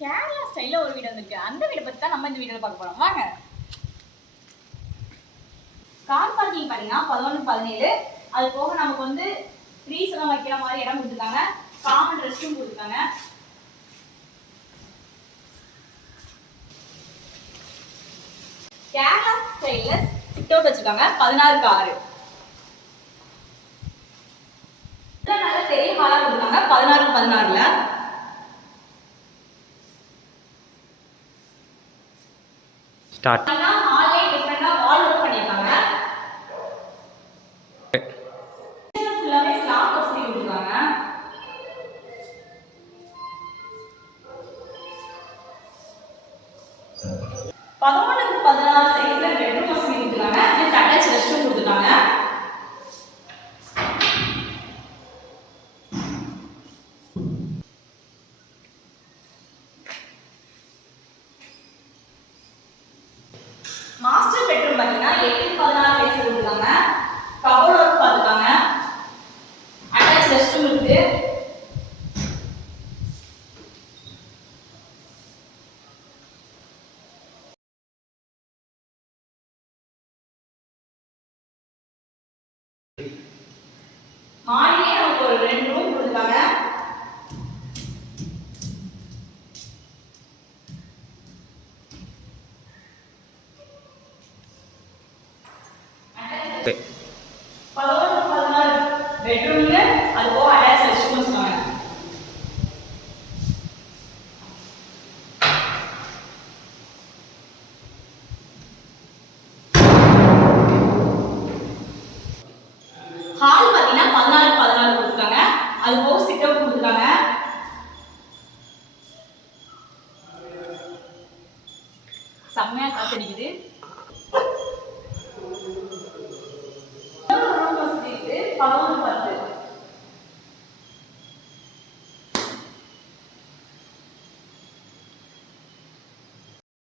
கேரளா ஸ்டைல்ல ஒரு வீடு வந்திருக்கு. அந்த வீடை பத்தி தான் நம்ம இந்த வீடியோல பார்க்க போறோம். வாங்க. கார் பார்க்கிங் பாத்தீங்கன்னா 11 17. அது போக நமக்கு வந்து ட்ரீஸ் எல்லாம் வைக்கிற மாதிரி இடம் கொடுத்துருக்காங்க. காமன் ரெஸ்ட் ரூம் கொடுத்துருக்காங்க. கேரளா ஸ்டைல்ல சிட் அவுட் வச்சிருக்காங்க. 16 கார். நல்ல பெரிய ஹாலா கொடுத்துருக்காங்க. 16 16ல ஸ்டார்ட். ஹால்லே டிஃபரெண்டா வால் ஒர்க் பண்ணிருக்காங்க. ஃபுல்லாவே ஸ்லாப் வசதி கொடுத்துருக்காங்க. பதினொன்றுக்கு 16 சைஸ்ல பெட்ரூம் வசதி கொடுத்துருக்காங்க. வித் அட்டாச் ரெஸ்ட் ரூம் கொடுத்துருக்காங்க. மாஸ்டர் பெட்ரூம் பாத்தீங்கன்னா 8 16 சைஸ் கொடுத்துருக்காங்க. கபோர்ட் ஒர்க் பார்த்துருக்காங்க. அட்டாச் ரெஸ்ட் ரூம் இருக்கு. மாடியே நமக்கு ஒரு 2 ரூம் கொடுத்துருக்காங்க. ஓகே. 11 16 பெட்ரூம்ல அது போக அட்டாச் ரெஸ்ட் ரூம் வச்சிருக்காங்க. ஹால் பாத்தீங்கன்னா 16 16 கொடுத்துருக்காங்க. அது போக சிட் அவுட் கொடுத்துருக்காங்க. செம்மையா காத்தடிக்குது.